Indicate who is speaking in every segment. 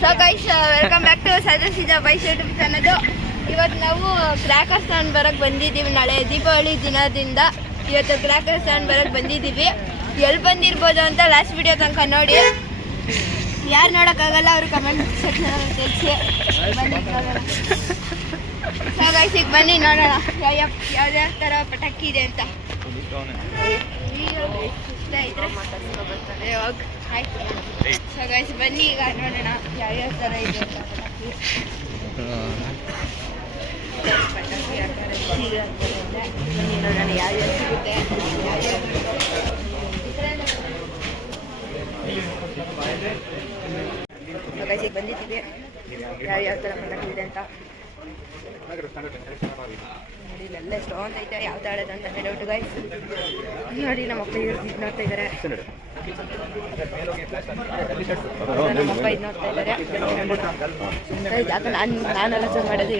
Speaker 1: So guys welcome back to ಸಜೆಸ್ ಬೈಸ್ YouTube channel ಇವತ್ತು ನಾವು ಕ್ರ್ಯಾಕರ್ ಸ್ಟ್ಯಾಂಡ್ ಬರೋಕ್ಕೆ ಬಂದಿದ್ದೀವಿ ನಾಳೆ. ದೀಪಾವಳಿ ದಿನದಿಂದ ಇವತ್ತು ಕ್ರ್ಯಾಕರ್ ಸ್ಟ್ಯಾಂಡ್ ಬರೋಕ್ಕೆ ಬಂದಿದ್ದೀವಿ. ಎಲ್ಲಿ ಬಂದಿರ್ಬೋದು ಅಂತ ಲಾಸ್ಟ್ ವಿಡಿಯೋ ತನಕ ನೋಡಿ. ಯಾರು ನೋಡೋಕ್ಕಾಗಲ್ಲ ಅವರು ಕಮೆಂಟ್ ಸೆಕ್ಷನ್ ತಿಳಿಸಿ. ಸೊ ಗೈಸ್ ಈಗ ಬನ್ನಿ ನೋಡೋಣ. ಯಾವ ಯಾವ್ಯಾವ ಥರ ಪಟಾಕಿ ಇದೆ ಅಂತ. ಇದ್ರೆ ಆಯ್ತು ಸೊ ಗೈಸ್ ಬನ್ನಿ ಈಗ ನೋಡೋಣ ಯಾವ್ಯಾವ ಥರ ಇದೆ ಅಂತ ಪಟಾಕಿ ಯಾವ ಥರ ಇರುತ್ತೆ ಬನ್ನಿ ನೋಡೋಣ ಯಾವ್ಯಾವ ಸಿಗುತ್ತೆ ಯಾವ್ಯಾವ ಈಗ ಬಂದಿದ್ದೀವಿ. ಯಾವ್ಯಾವ ಥರ ಪಟಾಕಿ ಇದೆ ಅಂತ. ನೋಡಿ ಇಲ್ಲೆಲ್ಲ ಸ್ಟ್ರಾಂಗ್ ಐತೆ. ಯಾವ ತಾಳದ ಅಂತ ಡೌಟ್ ಗೈಸ್ ನೋಡಿ ನಮ್ಮ ಅಪ್ಪ ಇವ್ರು ಇದು ನೋಡ್ತಾ ಇದ್ದಾರೆ ನಮ್ಮ ಅಪ್ಪ ಇದು ನೋಡ್ತಾ ಇದ್ದಾರೆ ನಾನು ನಾನೆಲ್ಲ ಶುರು ಮಾಡೋದು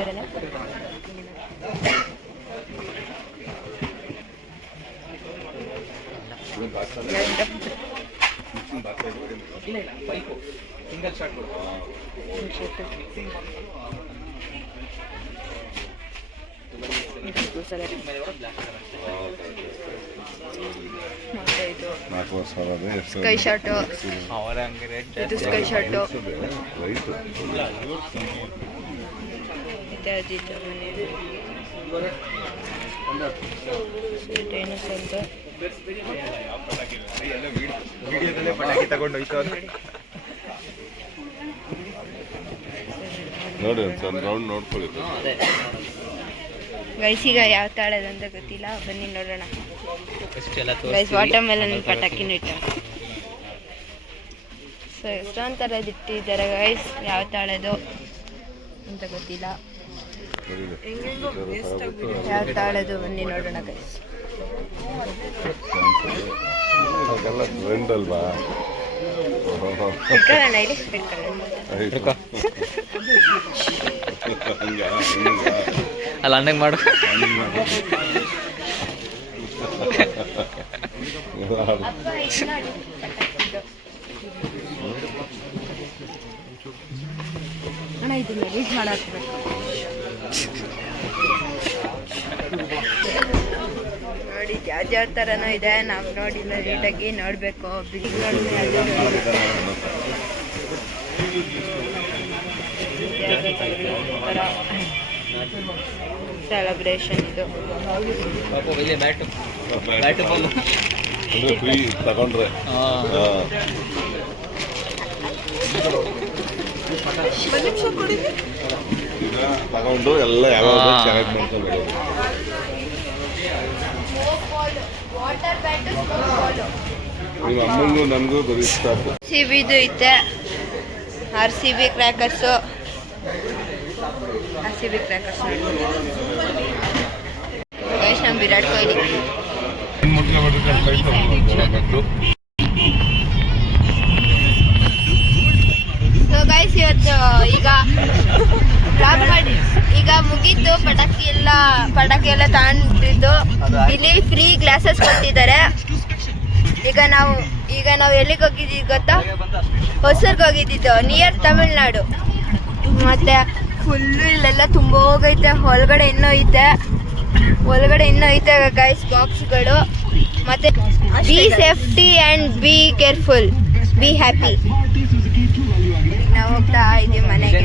Speaker 1: ಇವರೇನೆ ಸಿಂಗಲ್ ಶಾಟ್
Speaker 2: ನಾಲ್ಕು ವರ್ಷ ಅದೇ ಎಷ್ಟು
Speaker 1: ಸ್ಕೈ ಶಾರ್ಟು
Speaker 3: ಅವರ ಹಂಗೆ ರೆಡ್
Speaker 1: ಇದು ಸ್ಕೈ ಶಾರ್ಟು
Speaker 2: ರೈಟ್
Speaker 1: ಮತ್ತೆ ಅಜಿತ್ ಮನೆ ಅಂತ
Speaker 3: ವಿಡಿಯೋದಲ್ಲೇ ಪಟಾಕಿ ತಗೊಂಡು ಹೋಯ್ತು
Speaker 2: ನೋಡಿ ಒಂದು ರೌಂಡ್ ನೋಡ್ಕೊಳ್ಳಿ.
Speaker 1: ಗೈಸ್ ಈಗ ಯಾವ ತಾಳದ ಅಂತ ಗೊತ್ತಿಲ್ಲ. ಬನ್ನಿ ನೋಡೋಣ. ಗೈಸ್ ವಾಟರ್ ಮೆಲನ್ ಪಟಾಕಿನೂ ಇಟ್ಟ ಸೊ ಎಷ್ಟೊಂದು ಥರದ್ದು ಇಟ್ಟಿದ್ದಾರೆ ಗೈಸ್ ಯಾವ ತಾಳದು ಅಂತ ಗೊತ್ತಿಲ್ಲ.
Speaker 3: ಅಲ್ಲ ಅಣ್ಣಂಗೆ ಮಾಡು
Speaker 1: ಇದು ಅಣ್ಣ ಯೂಸ್ ಮಾಡಾಕ್ಬೇಕು. ನೋಡಿ ಯಾವ ಯಾವ ಥರನೂ ಇದೆ. ನಾವು ನೋಡಿಲ್ಲ ನೀಟಾಗಿ ನೋಡಬೇಕು. ಸೆಲೆಬ್ರೇಷನ್ ಇದು.
Speaker 2: ತಗೊಂಡ್ರೆ.
Speaker 3: ಹಾಂ.
Speaker 2: ಹಾ. ಈಗ ತಗೊಂಡು ಎಲ್ಲ ಯಾವ. ಸೆಲೆಕ್ಟ್ ಮಾಡ್ಕೊಂಡು
Speaker 1: ವಾಟರ್ ಬ್ಯಾಟು
Speaker 2: ನಿಮ್ಮ ಅಮ್ಮಂಗೂ ನಮಗೂ ಬರೀ ಸ್ಟಾಪ್
Speaker 1: ಸಿ ಬಿದು ಐತೆ. R C B crackers. R C B crackers. Guys ನಮ್ಮ ವಿರಾಟ್ ಕೊಹ್ಲಿ. ಸೊ ಗೈಸ್ ಇವತ್ತು ಈಗ ಬ್ಲಾಗ್ ಮಾಡಿ. ಈಗ ಮುಗೀತು ಪಟಾಕಿ ಎಲ್ಲ ಪಟಾಕಿ ಎಲ್ಲ ತಗೊಂಡಿದ್ದು ಇಲ್ಲಿ ಫ್ರೀ ಗ್ಲಾಸಸ್ ಕೊಟ್ಟಿದ್ದಾರೆ. ಈಗ ನಾವು ಈಗ ನಾವು ಎಲ್ಲಿಗೆ ಹೋಗಿದ್ದೀವಿ ಗೊತ್ತಾ? ಹೊಸರ್ಗೆ ಹೋಗಿದ್ದಿದ್ದು ನಿಯರ್ ತಮಿಳ್ನಾಡು. ಮತ್ತೆ ಫುಲ್ಲು ಇಲ್ಲೆಲ್ಲ ತುಂಬ ಹೋಗೈತೆ ಒಳಗಡೆ ಇನ್ನೂ ಐತೆ. ಒಳಗಡೆ ಇನ್ನೂ ಐತೆ ಗೈಸ್ ಬಾಕ್ಸ್ಗಳು ಮತ್ತೆ be safety and be careful be happy ಹೋಗ್ತಾ ಇದೀವಿ ಮನೆಗೆ